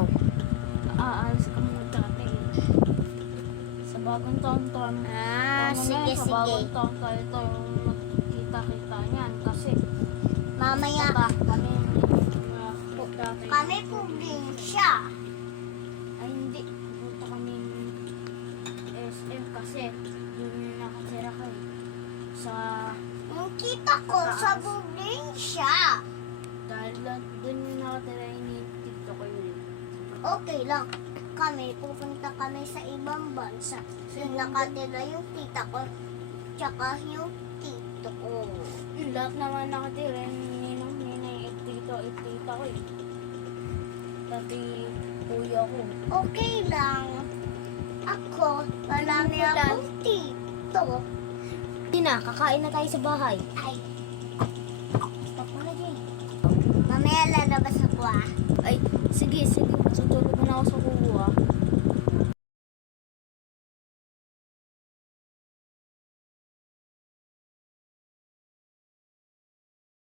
daw? Aalis kami dati. Sa bagong taon. Sige, Sa sige. bagong taon tayo magkita-kita niyan. Kasi Mamaya, kami kami probinsya. Ay hindi. Pupunta kami SM kasi doon yung nakatira kayo. Sa Yung kita ko sa probinsya. dahil doon yung nakatira yung TikTok ko yun. Okay lang. Kami, pupunta kami sa ibang bansa. Yung nakatira yung tita ko, tsaka yung tito ko. Lahat naman nakatira yung ninong, tita ko eh. Pati kuya ko. Okay lang. Ako, marami Hindi mo akong tito. Tina, kakain na tayo sa bahay. Ay. Stop mo na, Jay. Mamaya lalabas ako ah. Ay, sige,